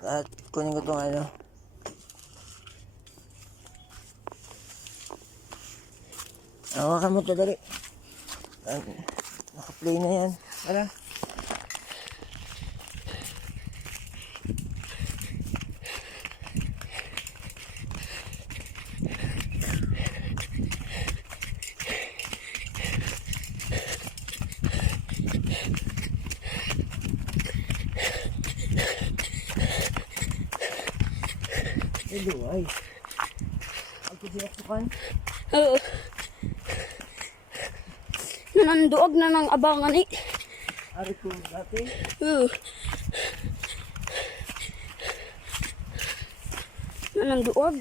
At kunin ko itong ano. Hawakan mo ito dali. Naka-play na yan. Tara. Hello, ay. Ako sinaksukan. Oo. Nananduog na ng abangan eh. Ari ko dati. Oo. Nananduog.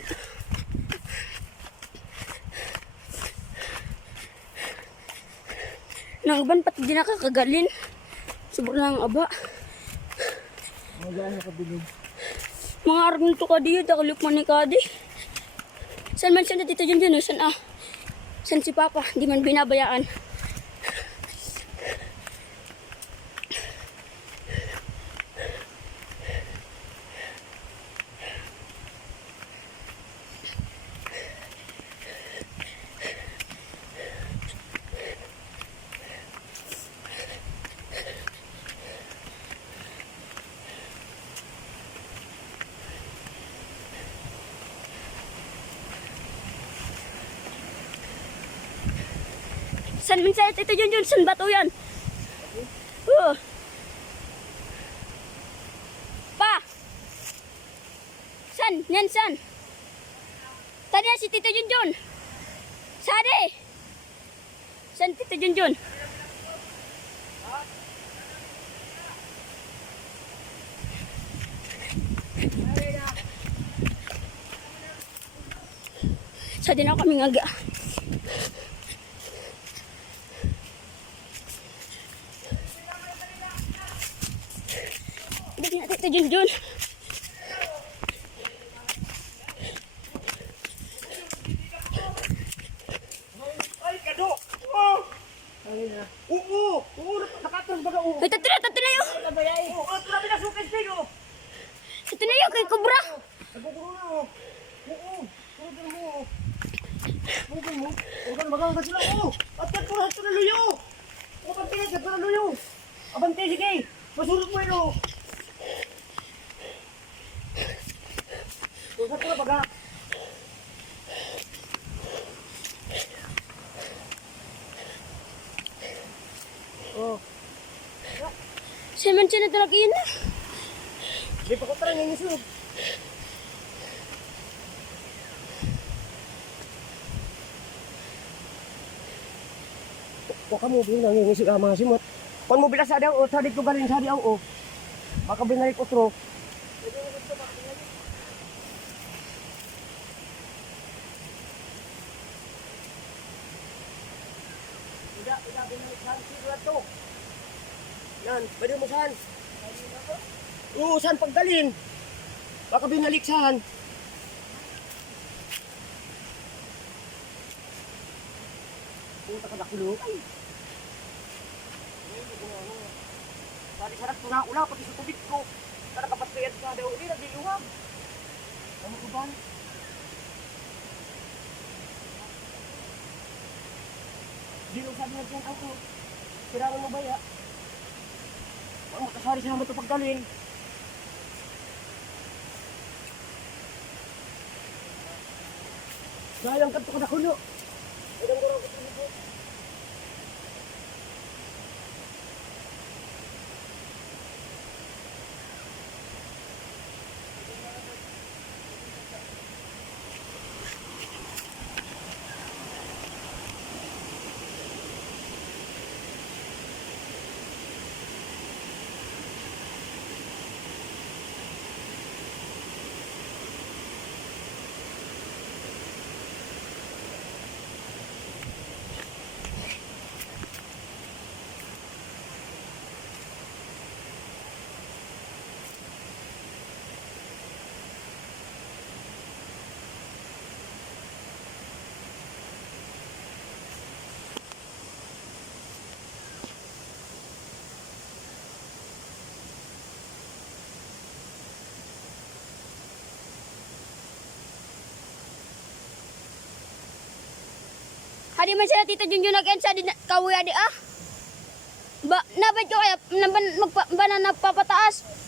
Nang ban pati di nakakagalin. Sobrang aba. Magana ka bilog. Mga argon to ka diyo, takaluk man ni ka di. San man siya na dito dyan, san ah? San si Papa, di man binabayaan. San man siya dito dyan, san ba to yan? Pa! San? Yan san? Tanya si Tito Junjun. Sade! San Tito Junjun? Sade na kami ngaga. Hindi na Tito Junjun. Ay, tatlo na yun! Tatlo na yun kay Cobra! Abante, sige! Masurot mo yun o! Susat ko na baga! Oh. Siya man siya na talaga yun na. Di pa ko tara nangisog. Huwag ka mo din nangingisog ang mga simot. Kung mo bilas sa daw o sa dito galing sa daw o. Baka binalik utro. Tidak binalik sa sigurad to. Yan, pwede mo saan? Oo, saan pagdalin? Baka binalik saan? Punta ka na kulo. Sari sarap ko na ula, pati sa tubig ko. Tara kapat kayat ka daw, hindi nagiluwag. Ano ko ba? Di nung sabi na dyan ako. Siraran mo ba ya? Ang makasari siya naman ito pagdalin. Sayang ka ito ka na kulo. Ilang gurang ko ito. Hadi man sila Tito Junjun nag-ensa di kawya di ah. Ba nabad ko kaya ba na nagpapataas.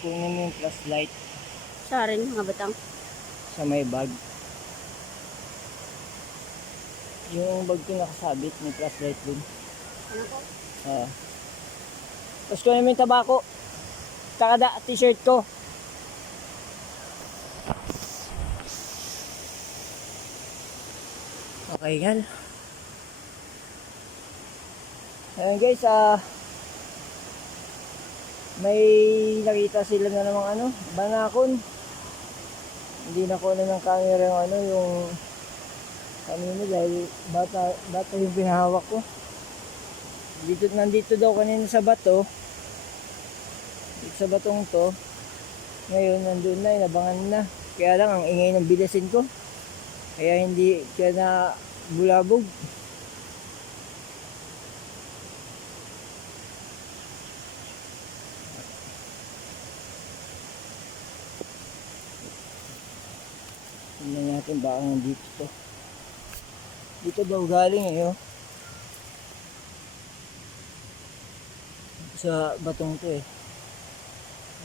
Kunin mo yung flashlight Sa rin mga batang. sa may bag. Yung bag ko nakasabit, may flashlight dun. Ano po? Tapos kunin mo yung tabako. Tsaka t-shirt ko. Okay, gal. Ayun guys, may nakita sila na namang banakon. Hindi na ko ng camera yung kanina dahil bata yung pinahawak ko. Nandito daw kanina sa bato. Dito sa batong to. Ngayon nandun na, inabangan na. Kaya lang ang ingay ng bilasin ko. Kaya hindi kaya na bulabog. Tingnan natin baka nandito to. Dito daw galing oh. Sa batong to eh.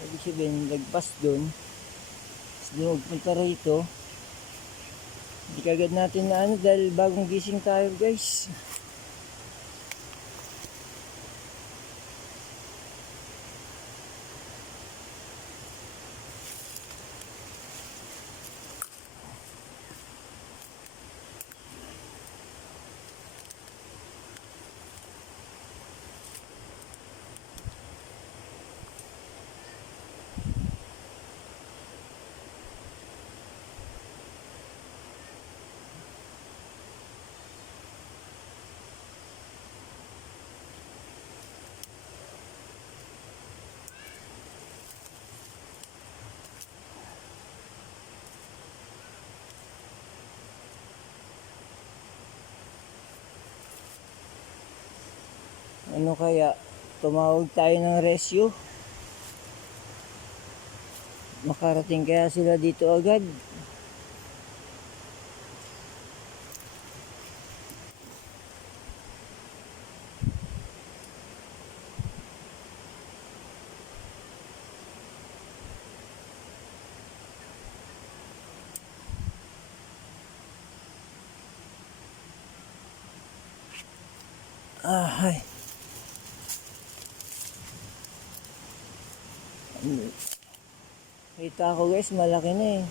Ibig sabihin nagpas doon. Tapos doon magpunta rito. Hindi kagad natin na dahil bagong gising tayo guys. Ano kaya? Tumawag tayo ng rescue. Makarating kaya sila dito agad. Ay. Kita ko guys, malaki na eh.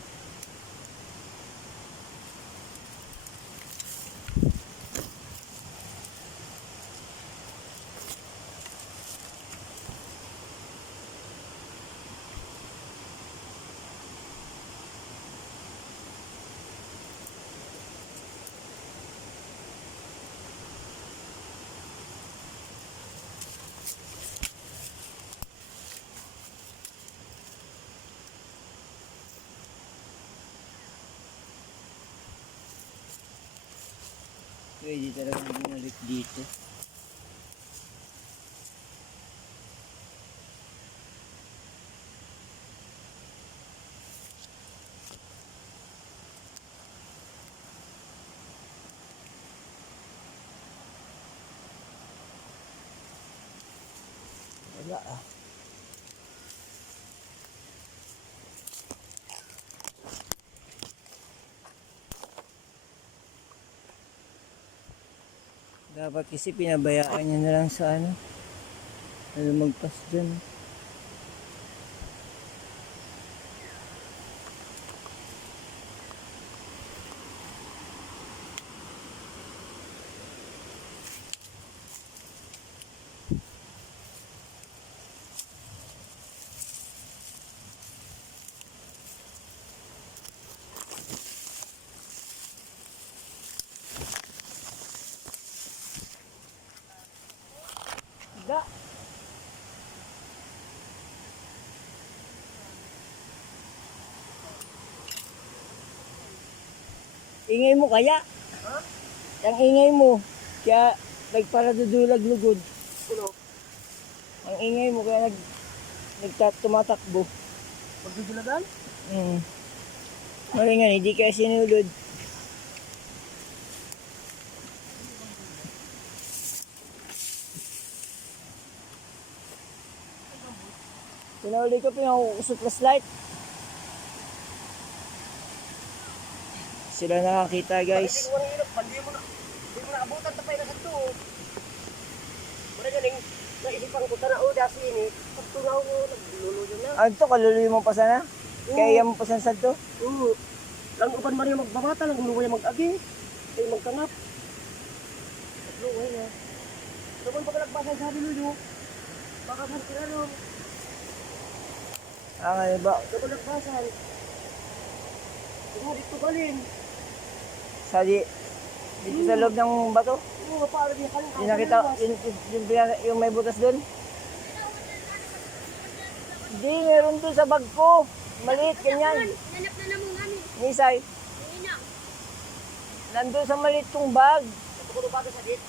Pwede talaga binalik dito. Wala ah. Dapat kasi pinabayaan niya na lang sa ano. Lumagpas dyan. Da. Ingay mo kaya? Ha? Ang ingay mo. Kaya nagparadudulag lugod. Ano? Ang ingay mo kaya tumatakbo. Magdudulagan? Malingan, hindi kaya sinulod. Pinauli ko, pinakusot na slide. Sila nakakita guys. Hindi mo na abutan tapay na sa ito. Mara galing, naisipan ko na dasi ini. Pagtunaw ko, nagluluyo na. Ano to, kaluluyo mo pa sana? Kaya mo pa sana to? Oo. Lang upan man yung magbabata, lang luway mag-agi. Ay magkanap. Luway na. Naman baka nagbasan sa luyo. Baka man kinano. Ano ba? Naman nagbasan. Dito balin. Dito sa loob ng bato? Oo, parang yung kaling. Yung nakita, yung may butas doon? Hindi, meron doon sa bag ko. Maliit, ganyan. Nanap na naman namin. Nisay, Hindi na. nandun sa maliit kong bag. Pagkulo bago sa dit.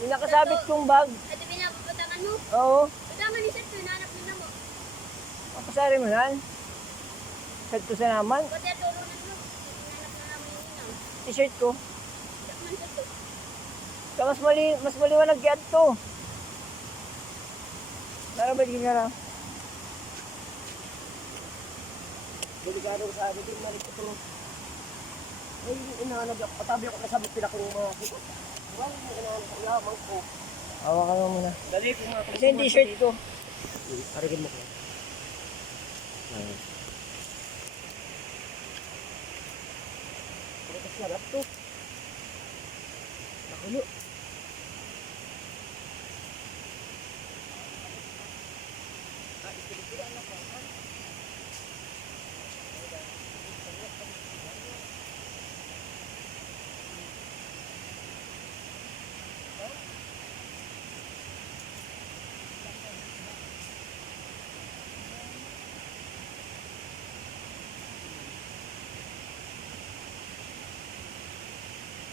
Yung nakasabit kong bag. Ito pinapapatangan mo. Oo, Patama ni Sir, nanap na naman. mapasari mo yan. Sad ko sa naman. Pati at turunan mo. Nanap na naman yung inang. T-shirt ko. Dakman sa to. Ka mas maliwanag yan to. Narabad ka na lang. Delikado sa akin, hindi malik ito. Ay, inahanap ako. Patabi ako kasabot sila kung mga sikot. Wala yung inahanap ko. Lamang ko. Hawakan mo muna. Dali ko mga Kasi yung t-shirt ko. Arigin mo ko. Pero kasi sarap to. Nakulo.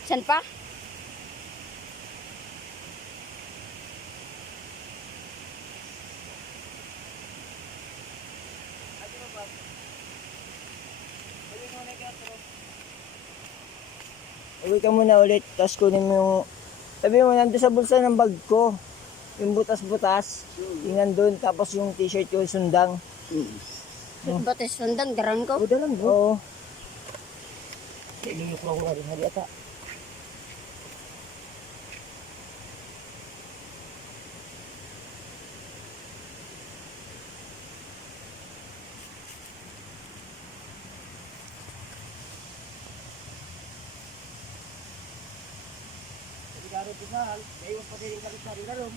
San pa? Uwi ka muna ulit. Tapos kunin mo yung... Sabi mo, nandun sa bulsa ng bag ko. Yung butas-butas. Yung nandun. Tapos yung t-shirt ko, sundang. Batis sundang, daran ko. O, dalang bro. Oo. Iliyok ko nga rin. Hali ata. Delikado pisahan. Naiwas pa din yung kalit sa rin naroon.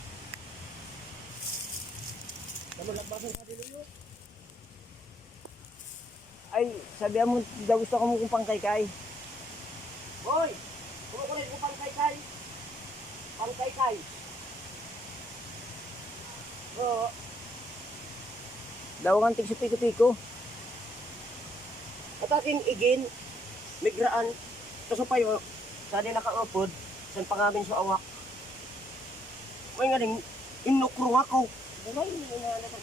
Naman nagbasan sa diluyo. Ay, sabihan mo, daw gusto ko mo kung pangkaykay. Boy! Kumukulit ko pangkay-kay. Pangkay-kay. Oo. Daw ang tig sa piko-piko. At aking igin, migraan, kasupayo, sa di nakaupod, san pangamin sa awak. May nga rin, inukro ako. Buhay,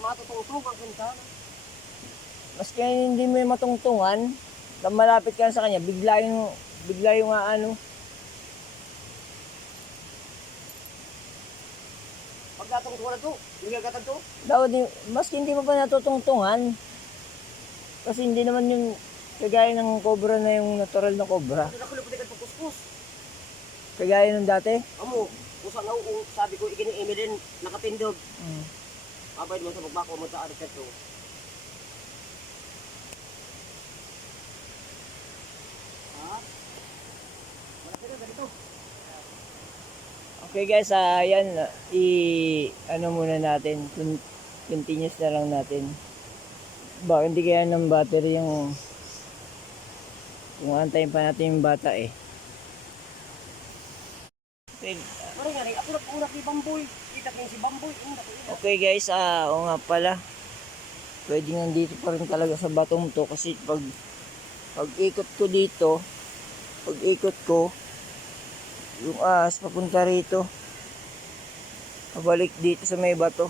matutungtong ang kuntana. Maski hindi mo yung matungtungan, na malapit ka na sa kanya, bigla yung ano. Pag natungtungan na to. Yung gagatan to. Dapat, maski hindi mo pa natutungtungan. Kasi hindi naman yung kagaya ng cobra na yung natural na cobra. Ano na ko lupa ka kuskus. Kagaya nung dati. Amo, usa na sabi ko ikini-imi din nakatindog. Mm. Abay mo sa bagbako mo sa arikat to. Ha? Wala ka ganito. Okay guys, yan, ano muna natin, continuous na lang natin. Baka hindi kaya ng battery yung, kung antayin pa natin yung bata eh. Okay, Mari nga rin, ako nag-unak ni Bamboy. Kita ko si Bamboy. okay guys, o nga pala, pwede nandito pa rin talaga sa batong to kasi pag ikot ko dito, pag ikot ko, yung ahas papunta rito, pabalik dito sa may bato.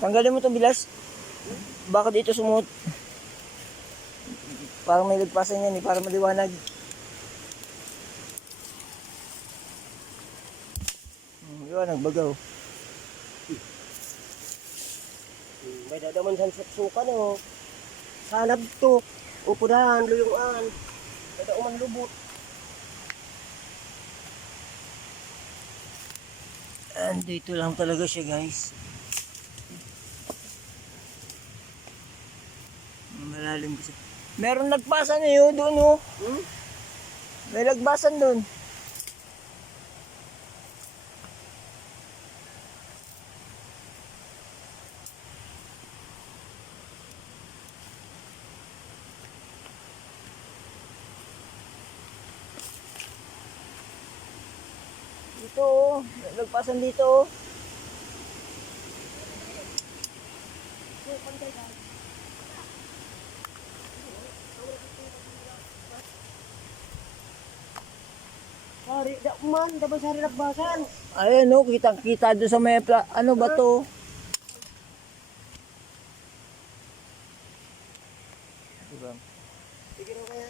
Tanggalin mo to bilas. Baka dito sumut. Parang may lagpasan yan eh, para maliwanag. Liwanag bagaw. May dadaman sa sukan o. Sanab to. Upudahan, luyungan. Dadauman lubot. Andito lang talaga siya guys. Malalim kasi. Meron nagpasan eh oh, doon oh. May lagbasan doon. Dito oh, may lagpasan dito oh. Sari, da man, dapat sari nagbasan. Ayan oh, kitang-kita doon sa may ano ba to? Diba? Sige na kaya.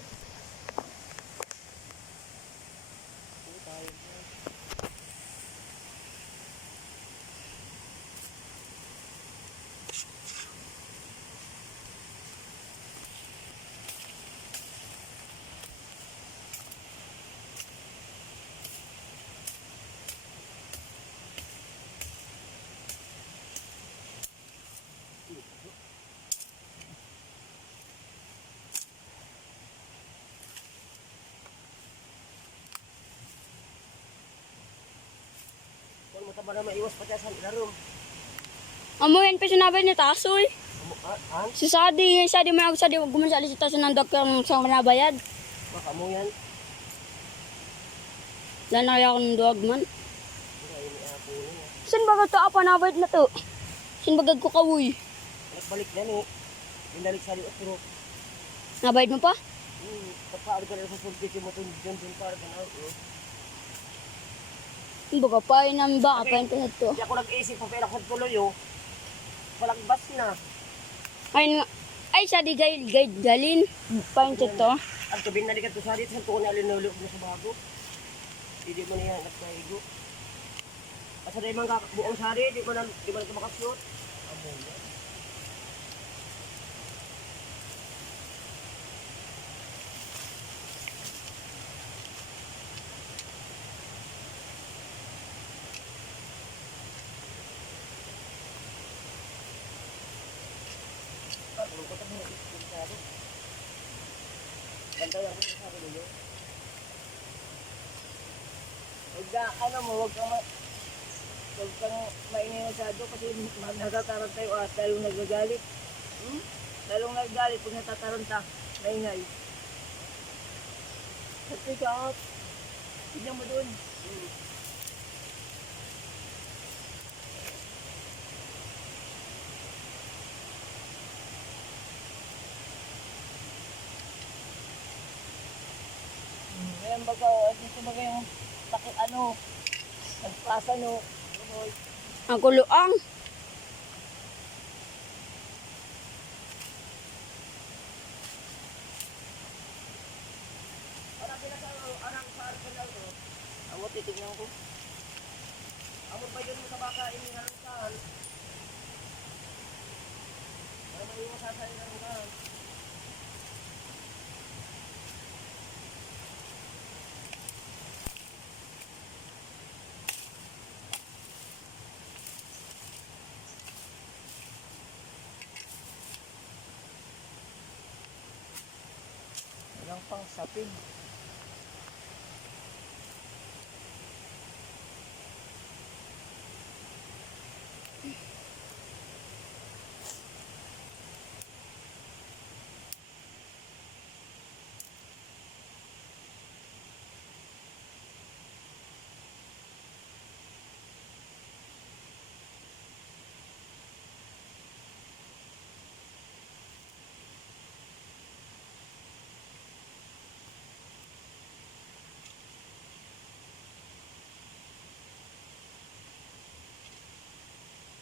Kung mataba na maiwas pa siya sa ilarom. Amo yan pa sinabay ni Tasoy. Han? Si Sadi, mo ako Sadi, gumansali si Tasoy ng doktor ng sa nabayad. Baka mo yan. Lanaya ko ng duwag man. Hindi ni apo niya. San ba ito apa nabayad na to? San bagag ko kawoy? Nagbalik na ni. Binalik sa liot pero Nabayad mo pa? tapaad ka na sa sulti mo ito dyan para ka na. Ang baga pa yun namin baka pa yun pa to. Hindi ako nag-isip pa pero ako tuloy oh. Palagbas na. Ayun nga. Ay, Sadi galin. Pa yun to. Ang kabin na ligat ko sa dito, santo ko na alinulog na sa bago. Hindi mo niya nagkaigo. Asa na yung mga buong sari, di mo na makashoot. Amo na. Bantay ako sa sabi ninyo. Huwag kang maingay masyado kasi natataranta yung ahas, lalong nagagalit. Lalong nagagalit pag natataranta, maingay. Kasi ka, tignan mo doon. Ngayon baga, dito baga yung nagpasa no. Ang kuluang. titignan ko. Amon pa yun mo sa baka inihalukan. Para maiwasan sa inihalukan. Walang pang sapid.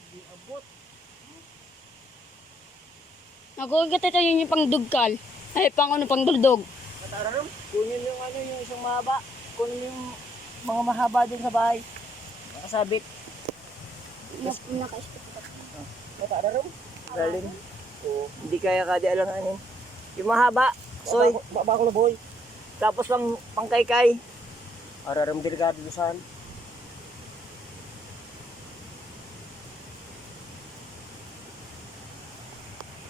Hindi abot. Nagugat ito yun yung pangdugkal. Ay, pang ano, pangduldog. Matara rin. Kunin yung ano, yung isang mahaba. Kunin yung mga mahaba din sa bahay. Nakasabit. Naka-stop ito. Matara rin. Galing. Oo. Hindi kaya kada alanganin. Yung mahaba. Soy. Baba ko na boy. Tapos pangkaykay. Araram delikado doon.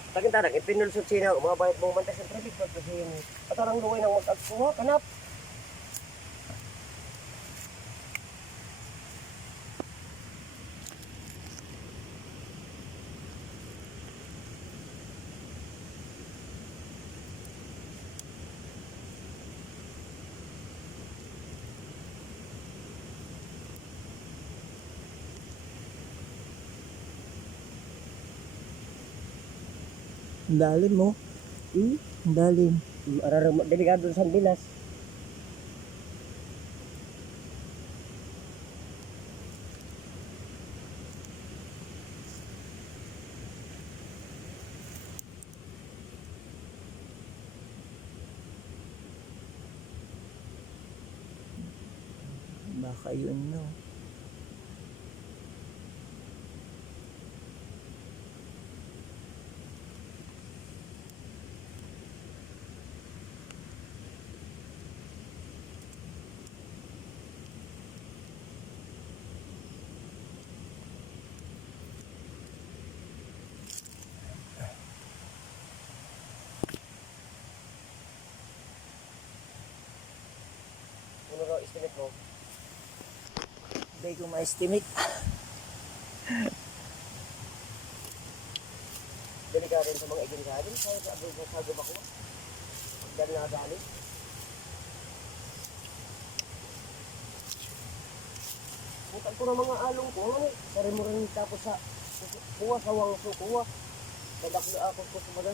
Takin tarang, ipinulsot sina, umabayad mo man sa traffic pagkasihin. At orang luway ng mag-agkuha, kanap. Ang dalim mo. Ang dalim. Araram delikado sa bilas. Baka yun no. Ano raw estimate mo? Hindi ko ma-estimate. Delikado rin sa mga iginsadin. Kaya sa abog sa gumako. Dahil nakadali. Bukan ko ng mga along ko. Sari mo rin tapos sa kuha sa wangso kuha. Dadak na ako ko sa mga.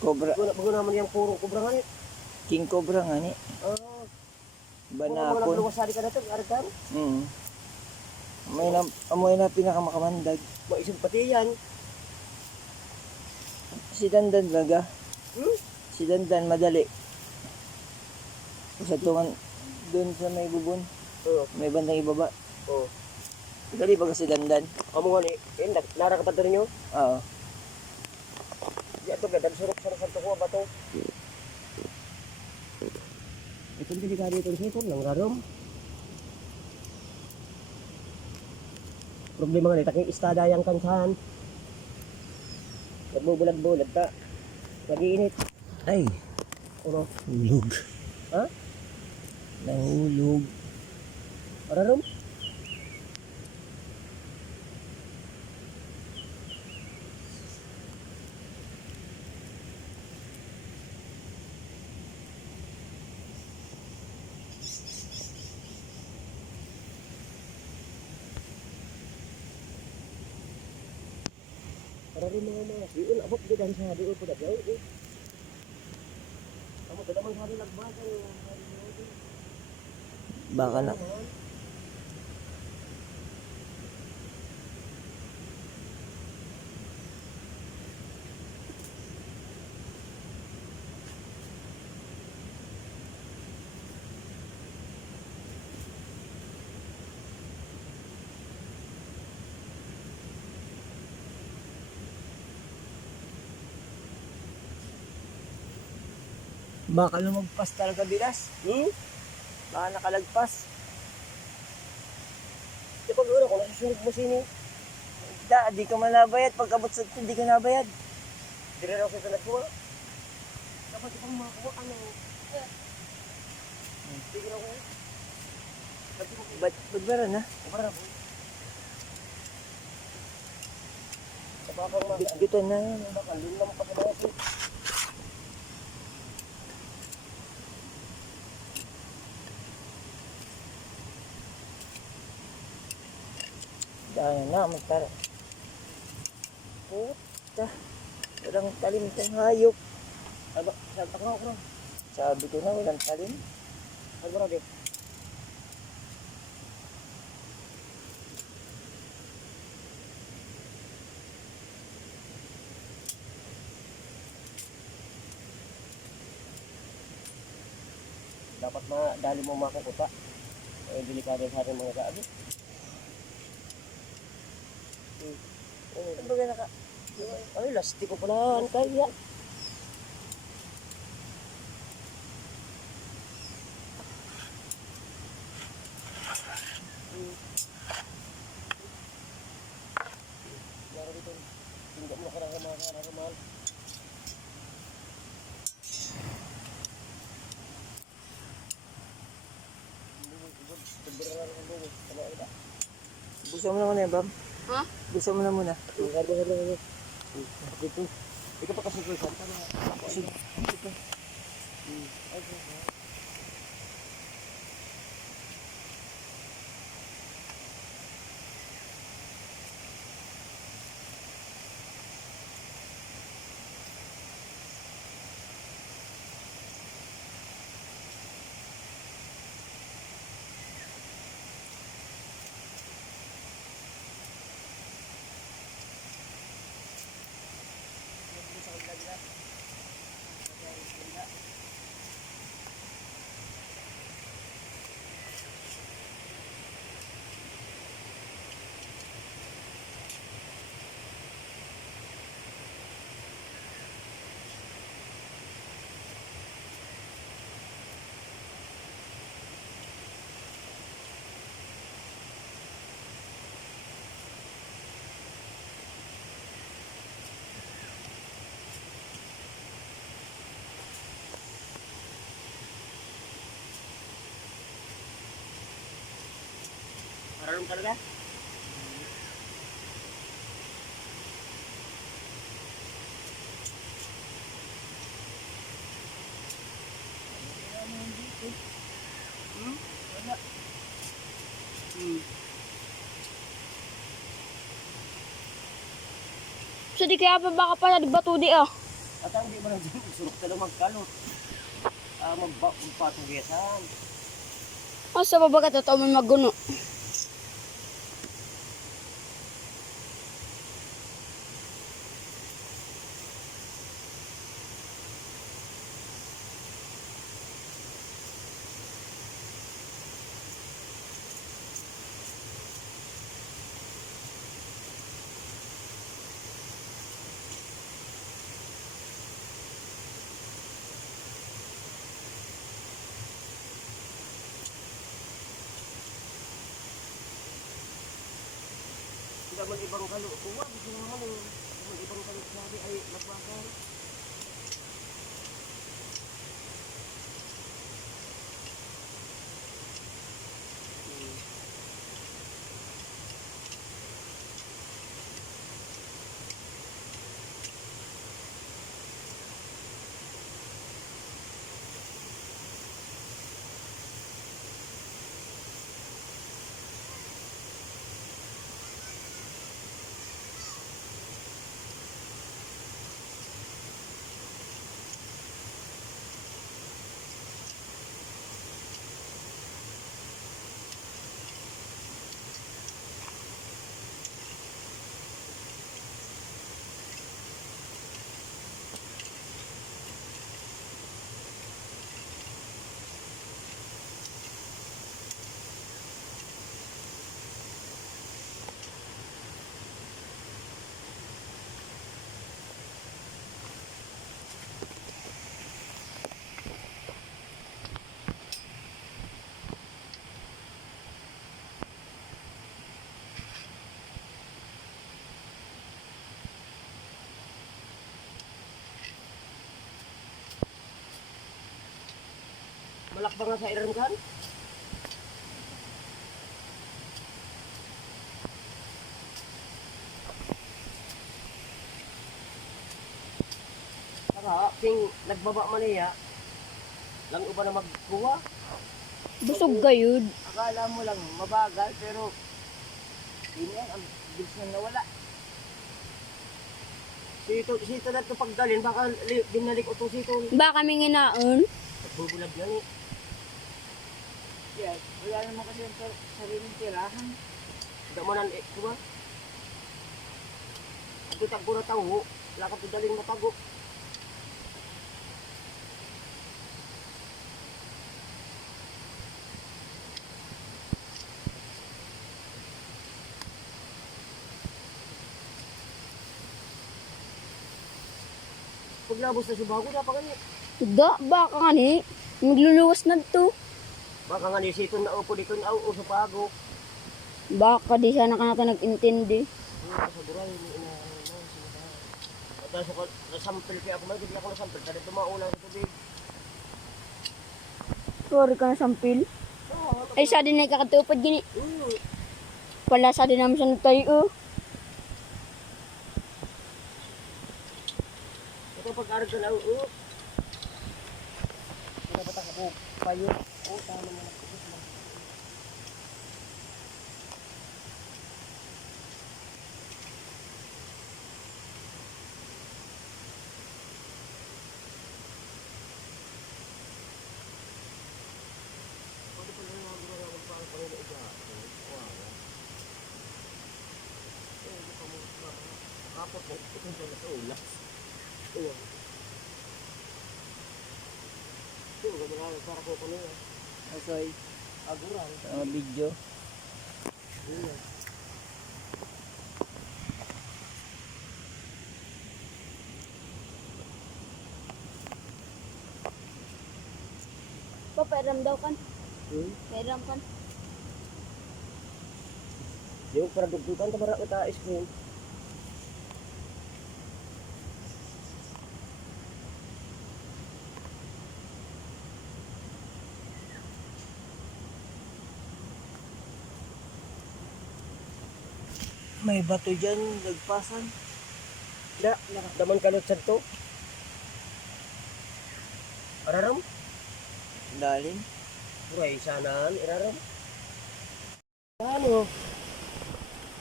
Cobra. Bago naman yung puro kubra nga ni. King Cobra nga ni. Ah, mga Banakon. nagluwasari ka na ito. Aragam. Amoy na pinakamakamandag. Maisip pati yan. Si Dandan baga. Hmm? Si Dandan madali. Sa tungan doon sa may bubon. Oo. May bandang ibaba. Oo. Dali baga si Dandan. Amo nga ni. Lara ka pa rin nyo. Oo. Di ato gadang surok-surok sa tukuha ba ito? Itong delikado itong sipon ng rarom. Problema nga ni, taking istada yung kansahan. Nagbubulag-bulag ta. Nag-iinit. Ay, Ano? hulog. Ha? Nahulog. Rarom? Rarom mga. Diun, abot di dan sa diun po na jauh. Kamu kadang hari lagbasan. Baka na. Baka lumagpas talaga bilas. Baka nakalagpas. Di pag ano, kung nasusunod mo sini, Di ka manabayad. Pag abot sa ito, di ka nabayad. dire raw sa nagkuha. Dapat ipang makuha, ano, sige raw ko. Ba't ba rin ha? Para po. Sa bakang mga, Bitbitan na yun. bakang, din naman pa sa natin. Dahil na, magtara. Puta. Walang talim itong hayop. Ano, sa takaw ko raw. Sabi ko na, walang talim. Ano raw, di? Dapat dali mo makukuta. Eh, delikado sa ating mga gabi. Ano ba naka? Ay, lastik ko pala. Kaya. Laro dito. Tingnan mo karang-karang. Busa mo na muna, Bam. Ha? Busa mo na muna. Dito. Ikaw pa kasi ko sa Sige. Marunong talaga? So di kaya pa baka pa nagbato di ah. At ang di mo nang surok talaga magkalot. Magpatugiyasan. Sa baba ka totoo man maguno. Hindi man ibang kalo. Kuha, gusto naman yung ibang kalo sabi ay nagbakan. Malakbang nga sa iran kan. Saka, king nagbaba man niya, lang uba na magkuha. Busog gayud. Akala mo lang mabagal, pero yun yan, ang bilis na nawala. Sito na ito pagdalin, baka binalik o to sito. Ba kami nginaon? Nagbubulag yan eh. Yeah, wala naman kasi yung sariling tirahan. Damanan eh, diba? Ito tagpo na tao, wala ka pagdalin matago. Paglabos na si Bago, dapat kani. Da, baka nga ni. Magluluwas na to. Baka nga ni sito na upo di ko na uso Bago. Baka di sana ka natin nag-intindi. Sa buray, tapos ako, nasampil kaya ako, hindi ako nasampil. Dahil tumaulang sa tubig. Sorry ka na sampil. Ay, sa din ay kakatupad gini. Pala sa din namin siya nagtayo. Ito pag-arag ka na, dapat ako payo. Tama mo na. Kapot mo, ito na sa ulas. Ito. Ito, gano'n para ko niya. Okay, Aguran. mga video. Iya. Pa, pairam daw kan. Hmm? Pairam kan. Yung para dugdugan, tamara ko ta ice cream. May bato dyan, nagpasan. Da, daman kalot sa to. Araram? Lalim. Uray, sanaan, iraram. Ano?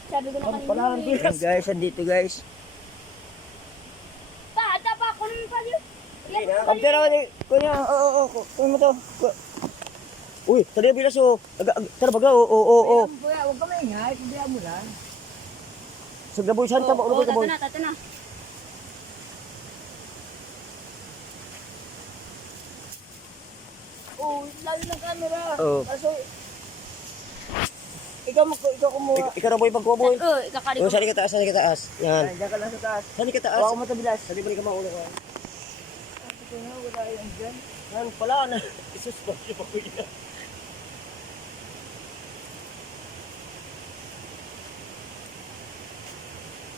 Sabi ko na Ang kanina. palahan eh. bilas. Ayan guys, andito guys. Pa, ada pa ako naman pala. Hindi na. Kaptera ka ni, kunya, oo, kunya mo to. Uy, tadi bilas oh. Tara baga, oo. Kuya, huwag ka maingay, pindihan mo lang. Sa gaboy santa mo, Oo, ano gaboy? tato na. Oo, lalo ng camera. Oo. Kaso, ikaw kumuha. Ikaw na boy pagkuboy. Oo, ikakali Oh, ko. sali ka taas, sali ka taas. Yan. Diyan ka lang sa taas. Sali ka taas. Huwag mo tabilas. Sali balik ka maulo ko. Ito na, wala yan dyan. Yan pala na. Isus ba siya pa kuya?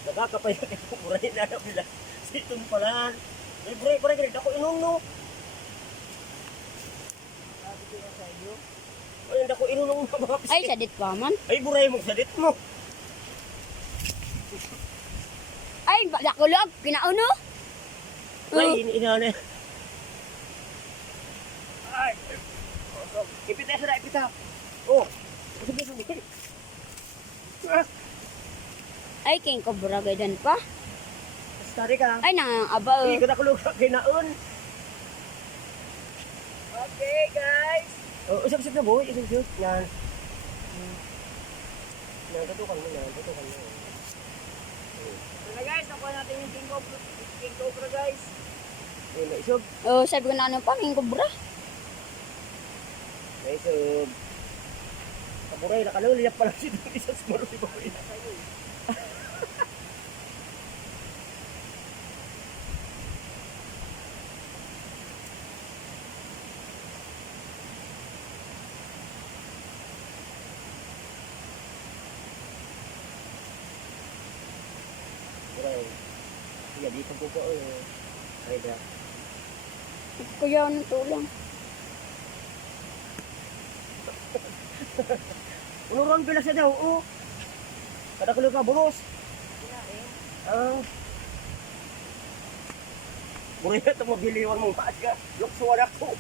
Nakakapay ka kaya buray na na bila. Situn pala. Ay buray ganit ako inong no. Sabi ko nga sa iyo. Ay hindi ako inong no mga pisit. Ay, sadit pa man. Ay buray mo sadit mo. Ay, bakulog. Kinauno. Ay inana. Ay. Ipita sa ipita. Oh. Sige sige. Ay, king kobra gaydan pa. Stari ka. Ay, nangangabaw. Ay kada kulog kinaon. Okay guys. Oh, usap-usap na boy, usap-usap. Yan. Yan, tutukan mo yan, tutukan mo. So na guys, nakuha natin yung King Cobra guys. Ay, naisog. Oh, sabi ko na ano pa, king kobra. Naisog. Kaburay, nakaluliyap pala si Don Isas Maro si Boy. Kaburay. Iya, dito po po. Ay, da. Kuya, ano to lang. Unuran pila sa daw, oo. Kada kulo ka, buros. Ang... Muna ito mabiliwan mong taas ka. Luksuan ako.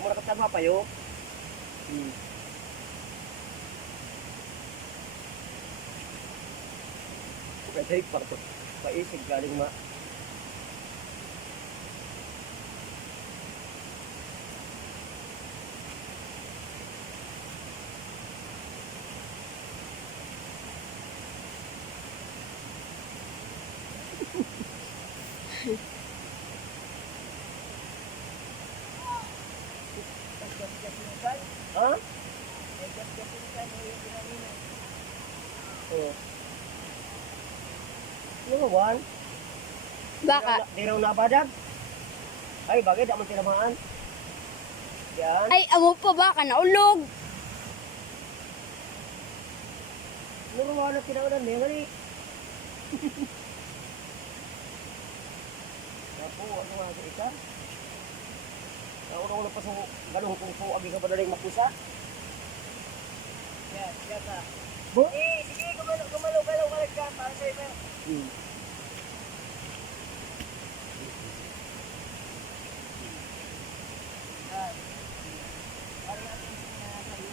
Kamu nakatama pa yun? Pwede parto. Paisig galing ma. Ha? Oh. Ano ba? Baka. Di raw nabadag? Ay, bagay, daman tinamaan. Yan. Ay, amo pa baka naulog. Ano ba na tinaunan niya? Gali. Napo, ano nga sa isa? Nauna-una pa sa galong kung po, abi ka pa daling makusa? Yan, yan ka. Bo? Sige, gumalaw ka para sa iba. Yan. Para natin sa'yo.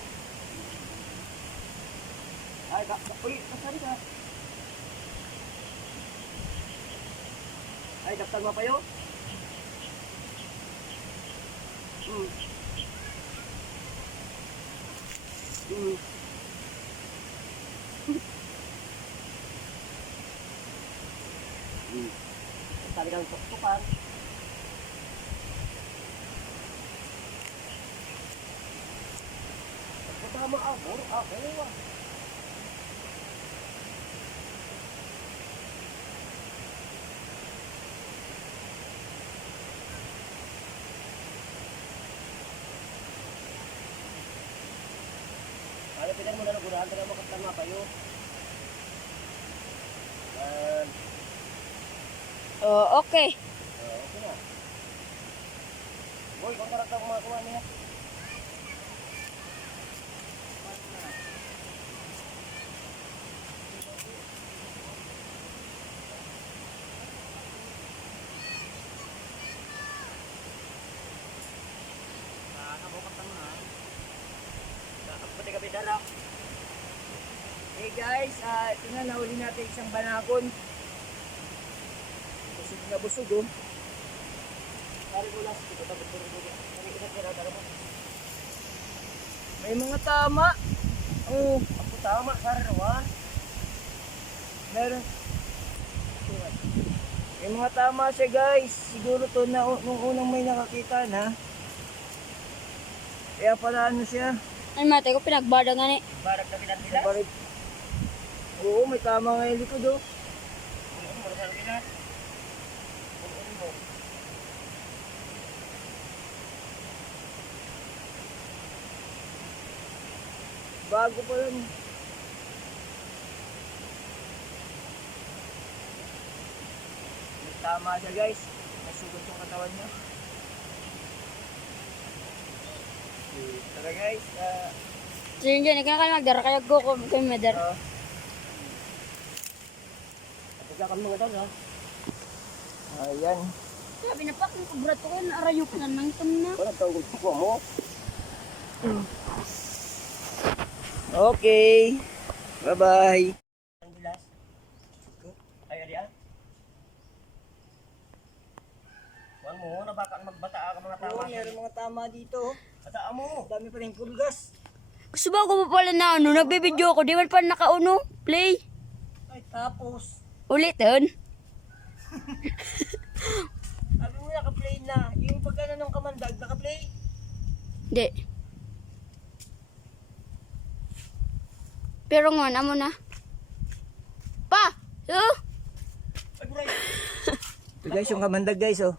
Ay, uy, kasari ka. Ay, daftar mo pa yun? Hmm. Hmm. Hmm. Sabi ng tuktukan. Pagkatama ako, ako. Kaya pinan mo na nagurahan, taga makatama kayo. Oh, okay. Okay na. Boy, kung karakter ko makakuha niya. Pati ka bidala. Hey guys, ito na nahuli natin isang banagon. Busog na busog oh. Pare ko lang, ito tapos ko rin. Kami isang tira mo. May mga tama. Oh, Ako tama, sari rawan. meron. May mga tama siya guys. Siguro to na nung unang may nakakita na. Kaya pala ano siya. Ay, mate ko pinagbada nga ni. Barak na pinagbilas. Parang, oo, may tama nga yung likod oh. Ano mo sa bilas? Ano mo? Bago pa yun. May tama siya guys. Nasugot yung katawan niya. Tara guys. So yun dyan, nagkakala magdara kayo ko kay Medar. Pagka kami mga tao, ha? Ayan. Sabi na pa, kung kubrato ko, naarayo pa na nang na. Walang tawag ko mo. Okay. Bye-bye. Ang bilas. Ay, ali ah. Huwag mo, nabakaan magbata ka mga tama. Oo, meron mga tama dito. Bataan mo. Dami pa rin pulgas. Gusto ba ko pa pala na ano, nagbibideo ko, di man pa nakauno, play. Ay, tapos. Ulitin. Sabi mo naka-play na. Yung pagkano ng kamandag, naka-play. Hindi. Pero nga, amo na. Pa! Oh! Ay, buray. Ito guys, yung kamandag guys oh.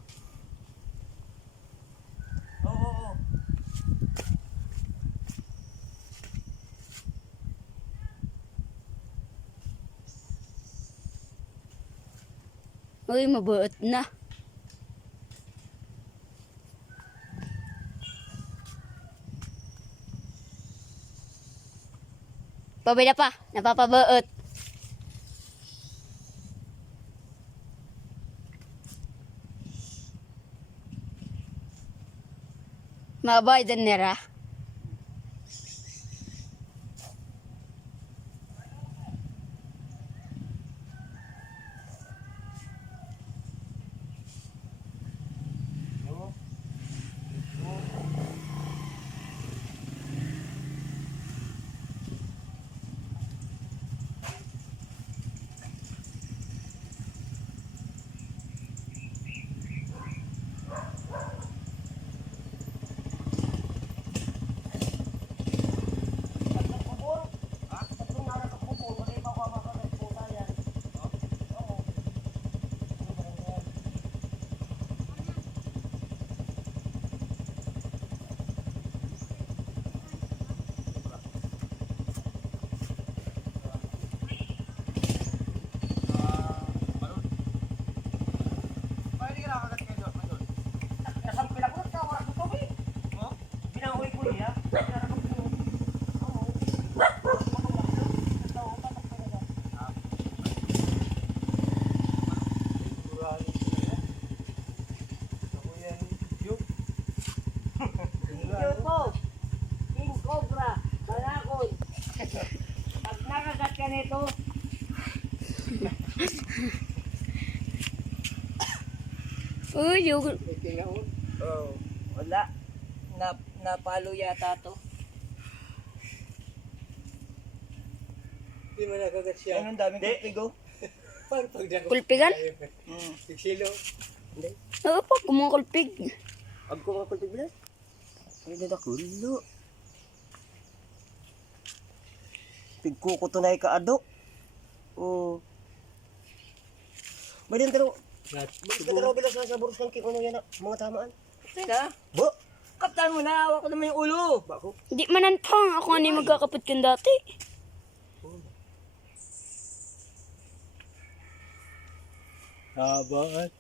Oo. Uy, mabuot na. Pabida pa, napapabaot. Mabay din nira. King Cobra, Balakon. Pag nakagat ka nito, Uy, yung... Oh, wala. Napalo yata to. Hindi mo nakagat siya. Ang daming kapigo. Paano pag dako? Kulpigan? Sigsilo. Oo po, kumukulpig. Agko nga kultig bilas. Ay, dadakulo. Pigkuko to na ikaado. Oh. Bayan taro. Siguro bilas sa boros ng kiko yan mga tamaan. Teka, Bo. kaptan mo na. Hawak ko naman yung ulo. Bako. Di manantang ako ni magkakapit kan dati. Habaan.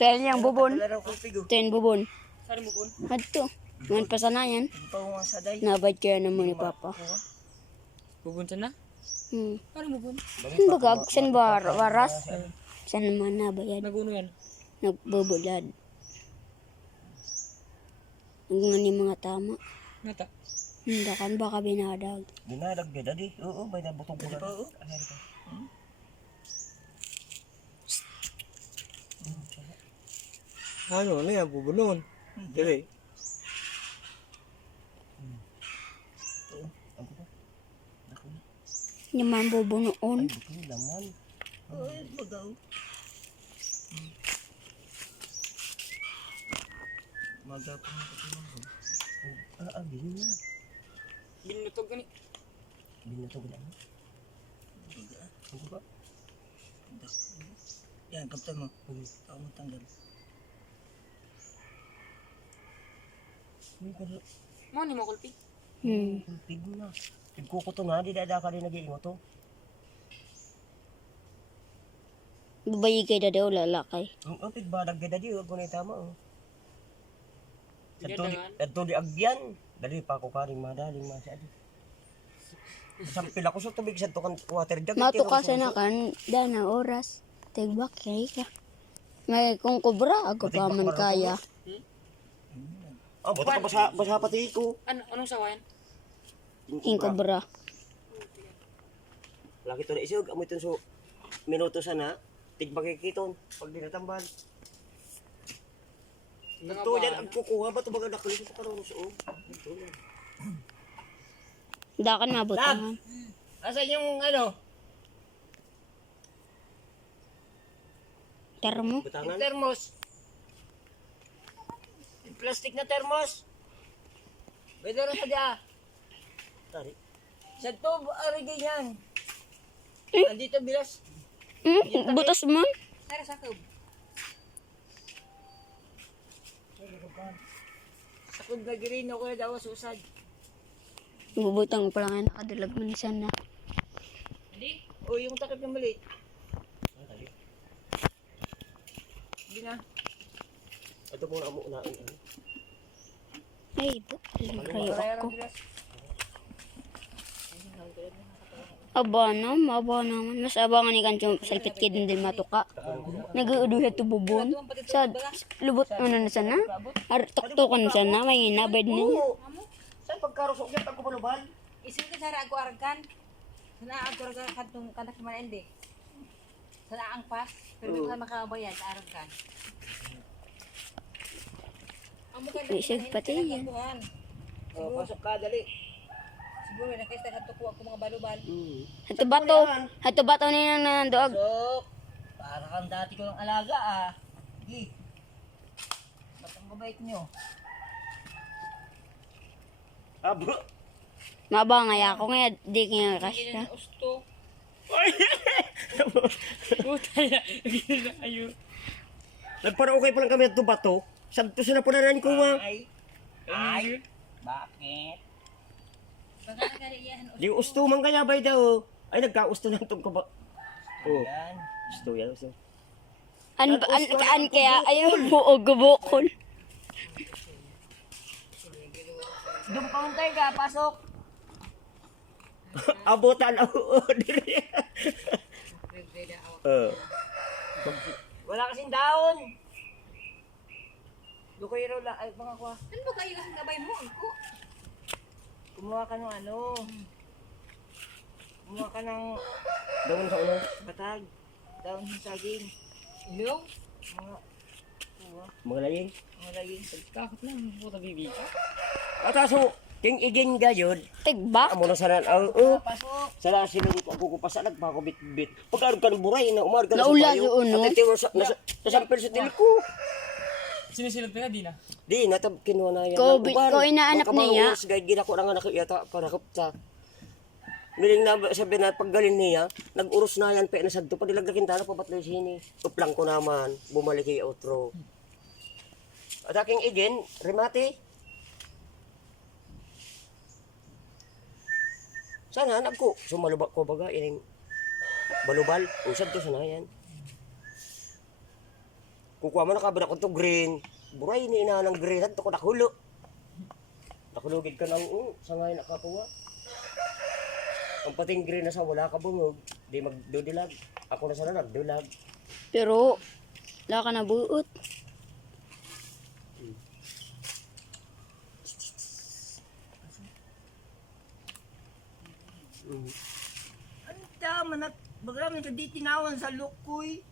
Pero niyang bubon. Wala raw kapigo. Ten bubon. Hadto. Ngan pasanayan. Paungan sa day. Nabad kaya naman ni Papa. Bubunta na? Parang bubun. San bagag? San waras? San naman nabayad? Naguno yan. Nagbubulad. Ang ni mga tama. Nata. Hindi kan baka binadag. Dinadag gid adi. Oo, may nabutog mo na. Ano yan? Bubunon. Dili. Yung man bubunoon. Buto laman. Ay, magaw. Magaw pa na kapatid. Bilin na. Binutog ka ni. Binutog na. Ano ba? Yan, kaptan mo. Ako mo tanggal. Mo ni mo kulpi. Pig na. Pigkuko to na. Di dada ka rin nag-iingo to. Babayi kay dadaw lalakay. Ang pig badag gid adi. Huwag ko na tama. Dadangan. Adto di agyan. Dali pa ako karing madaling masya adi. Sampil ako sa tubig sa tukan water jug. Matukasan na kan dana oras. Tigbak kay ka. May kung kubra ako pa man kaya. Oh, buta ka basa pati ko. Anong sawayan? King kubra. Laki to na isog. Amoy to so minuto sana. Tigbakikiton. Pag dinatambal. Ito yan ang kukuha ba ito baga nakulis sa karoon sa ito yan. Dakan mabutangan. Asan yung ano? Termo. Yung Butangan. thermos. Yung plastic na thermos. Pwede rin sa diya. Tari. Sa to, arigay yan. Andito bilas. Butas man. Tara sa kub. Sa kung gagirino ko daw susad. Bubutang pa lang nakadilag man sana. O yung takip na maliit. Hindi na. Ito muna amo na. Ay, rayo ako. Aba naman. Mas abangan ni Kancho salpit kid din matuka. Nag-uuduha to bubon. Sa lubot ano na sana? Tuktukan sana, may nabad na. Oo. Saan pagkarusok yan? Ang kumalubal? Isin ka sa ako argan. Sana ako argan kantong kantak man ende. Sana ang pas. Pero di ka makabayad sa argan. Amo ka Isig pati yan. Oh, pasok ka, dali. Siguro nakita ka to ko mga balubal. Hato bato ni nang nandoag. Pasok. Para kang dati ko ng alaga ah. Sige. Ba't ang babait nyo? Abo. Mabangay ako nga, di kaya kasya. Usto. Puta na. Ayun. Nagpara-okay pa lang kami at bato. Santo sila po na rin ko ma. Ay. Bakit? Baka nakaliyan. Di usto man kaya ba daw? Ay nagkausto na itong kaba. Oh, Yan. usto yan. Usto. An kaya ayaw mo o gubukol. Doon pa tayo ka, pasok. Abutan ako diri. Wala kasing daon. Lukoy la ay mga kuha. Ano ba kayo ang gabay mo? Ako. Kumuha ka ng ano. Kumuha ka ng Daon sa ulo. batag. Daon ng saging. Ilaw? Mga kuha. Mga laying. Mga laging. Takot lang. Puta bibi ka. At aso, king iging gayod. Tigbak. Amo na sanan. Oo. Pasok. Sala sinong ako kupasa nagpako bit-bit. Pagkaroon ka ng buray na umar ka na Naula doon, no? At ito nasampil sa tiliko. Sinisilad pa di na? Di, natab kinuha na yan. Ko- ng uban. ko inaanak Mga niya. kabangos, guide, gina ko na nga nakiyata para kapta. Miling na sabi na paggalin niya, nag-uros na yan, pa nasadto pa dilagdakin tala pa batloy sini. Uplang ko naman, bumalik kay outro. At aking igin, remate. Sana nagko, sumalubak ko baga, ining balubal, usad to sana yan. Kukuha mo na kabila ko to green. Buray ni ina ng green at ko nakulo. Nakulugid ka ng sa ngayon nakakuha. Ang pating green na sa wala ka bumog, di magdudilag. Ako na sana nagdulag. Pero, wala ka na buot. Ang tama na. Bagram yung di tinawan sa lukoy.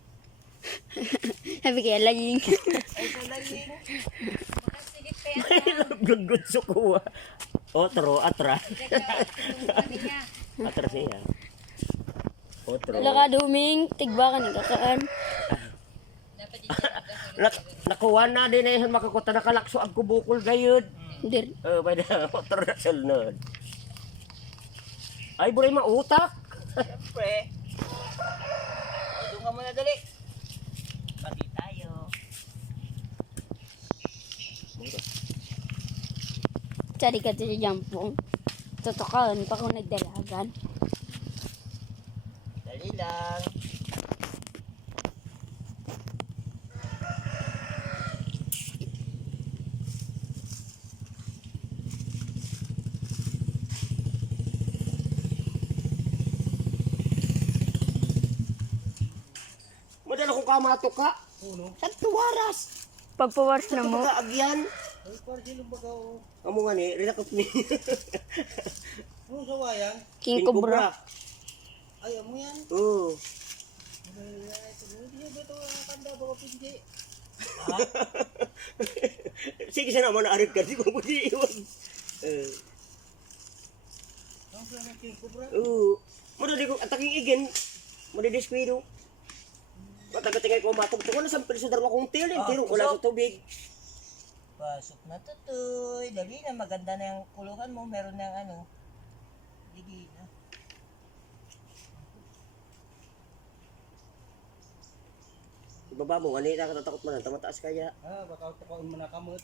Sabi kaya laging. Ay sa laging. Baka sige pa yan. Gugud sa kuha. Otro, atra. Niya. Atra siya. Otro. Wala ka duming, tigbakan nagkakaan. Nakuha na din na yun makakuta nakalakso ang kubukol gayud. Dir. By the otro na salnod. Ay, buray mautak. Siyempre. Doon ka muna dali. Pati tayo. Sari ka sa jampong. Tutukan pa kung nagdalagan. Dali lang. Madala kong kamatok ka. Santo waras. Pagpawars na mo, Kaagyan. Amo nga ni, rinakot ni. Ano sa wayang? King Cobra. Ay, amo yan. Oo. Hindi ba ito nakakanda ba kapindi? Sige sana mo na arit ka, di ko mo di iwan. Ang sila ng King Cobra? Oo. Muna di ko, ataking igin. Muna diskwido. Mataga-tingay ko matugtog na sa piso darwa kong tilin. Tiro, wala ko tubig. Pasok na tutoy. Dali na. Maganda na yung kulungan mo. Meron na yung ano. Digi na. Ibaba mo, ano yung nakatatakot man, tamataas kaya. Baka tukaon mo na kamot.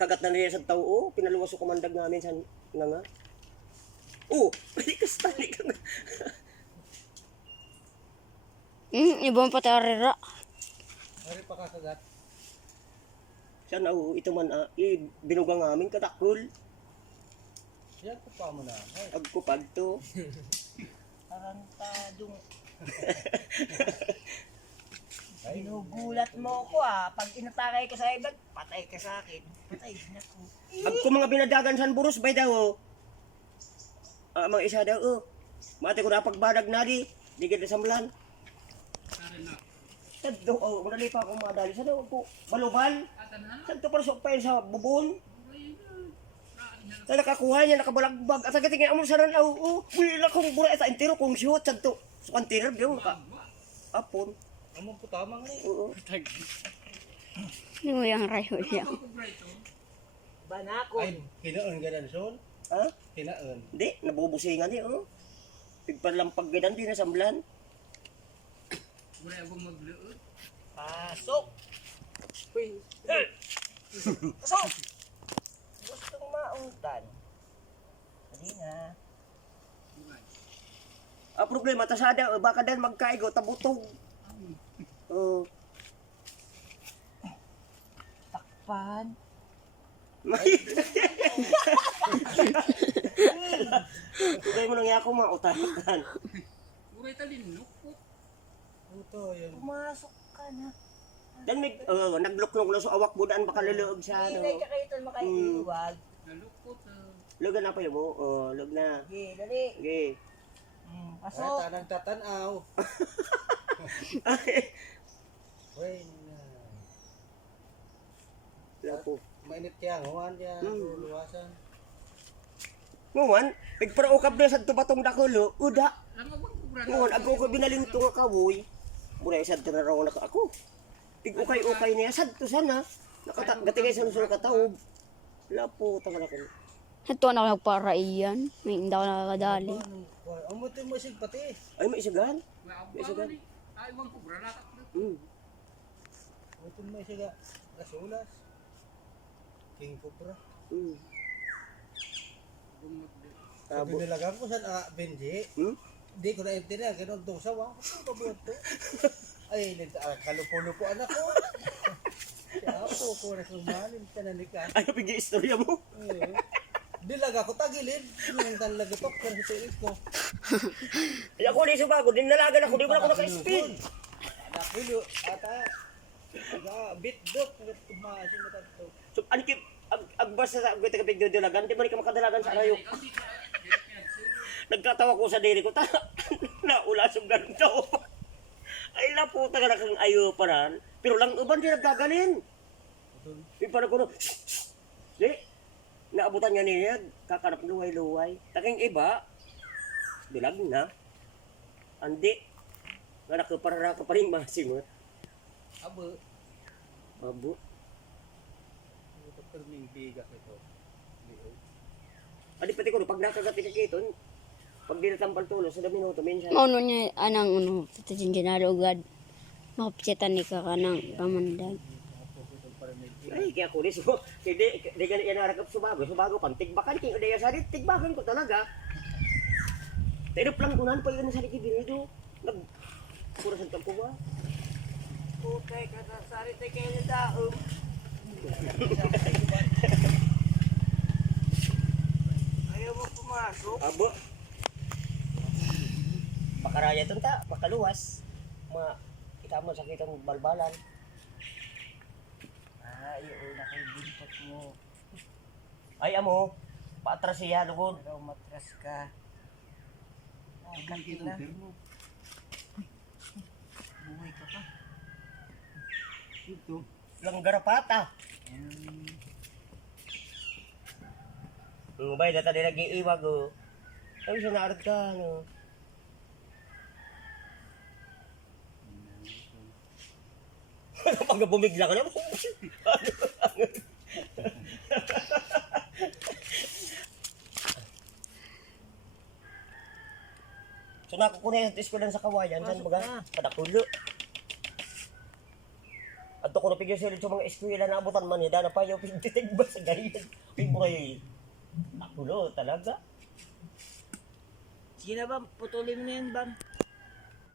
Kagat na niya sa tao, pinaluwas ko kamandag namin sa nga. Oh, pwede ka stali ka nga. Ibang patarira. Hari pa kakagat. Sana ito man binugang amin katakol. Yan ko pa mo na. Ay, Agkupag to. Tarantadong. Ginugulat mo ko Pag inatakay ka sa iba, patay ka sa akin. Patay na ko. Agko mga binadagan san buros bay daw. Mga isa daw mati ko na pagbadag na di gid samlan. Sadto madali pa ako madali sa daw ko balubal. Sadto para sa pain sa bubon. Sa nakakuha niya nakabalagbag at sa tingin amo saran wala kong bura sa intero kong shoot sadto. So container daw ka. Apon. among po tamang ni. Oo. Hindi mo yung rayo siya. Banako. Ay, kinaon ganan son. Ha? Kinaon. Hindi, nabubusingan ni Pigpalampag ganan di na samlan. Pasok. Uy. Pasok. Gustong mauntan. Dali na. Problema tasada baka dan magkaigo tabutog. Takpan. Tugay mo nang ako mautan. Puto yun. Pumasok ka na. Dan may nagluklok na sa awak budaan baka luluog sa Hindi ka kayo ito makaiiwag. Lugan na pa yun mo. Lug na. Sige, dali. Okay. Ay, Pasok. tanang tatanaw. Uy, na. Wala po. Mainit kaya ngawan kaya luwasan. Ngawan, pigparaukab na sa tubatong dakulo, uda. Ngawan, ako ko binaling ito nga kawoy. Muna isad to na raw na ako. Pig-ukay-ukay niya, sad to sana. Gatingay sa nusunod kataob. Wala po, tanga na ko. Ito na ako para iyan. May hindi ako nakakadali. Ang muti mo isig pati. Ay, may isagan. May isagan. Muti mo isig gasulas. King Cobra. Tabo. Binalagan ko sa Benji. Hindi ko na-intindihan. Ganun itong sawa. Ano ba ito? Ay, kalupo-lupo anak ko. Kaya ako ko na sumalin. Tananikan. Ano pigi istorya mo? Dilaga ko tagilid. Yung talaga to. Pero sa tilis ko. Ay, ako di subago, dinalagan ako, di mo na ako naka-speed. Anak ko ata. Bit dok. Tumasin mo tato. So, anikip, agbas sa agwita ka pigdodolagan, di ba ka makadalagan sa arayo? Nagkatawa ko sa diri ko, naulasog ganun daw. Ay, laputa ka na kang ayo paran, pero lang uban di nagkagalin. Yung parang ko, di, naabutan niya niya, kakarap luway-luway. Taking iba, dilag na. Andi, nga nakaparara ka pa rin masimot. Abo. Abo. Doktor Ming bigas ito. Adi pati ko, pag nakagati ka kiton, pag di natampal tulo, sa minuto, minsan. Mauno niya, anang, tatin ginalugad. Makapitsitan ni ka ng kamandag. Ay, kaya ko rin, di ka yan narakap subago, pang tigbakan, king udaya sa rin, tigbakan ko talaga. Tayo plangkunan pa yun sa likibinido. Pura sa ko ba? Okay, kasasari tayo kayo na daog. Ayaw mo pumasok. Abo. Pakaraya ito ta, pakaluwas. Kita mo sakit ang balbalan. Ayaw na kayo buntot mo. Ay, amo, paatras siya, lugod. Ikaw matras ka. Ganti na. Buhay ka pa. Ito. Langgarapata. Bay, data din nag-iiwag, Ay, siya naarad ka, Pag bumigla ka na, So nakukunin sa eskwelahan sa Kawayan, saan baga? Padakulo. At ako napigyan sila sa mga eskwela na abutan man, hida na pa yung pintitig ba sa gayan. Piburay. Nakulo talaga. Sige na, Bam. Putulin mo na yan, Bam.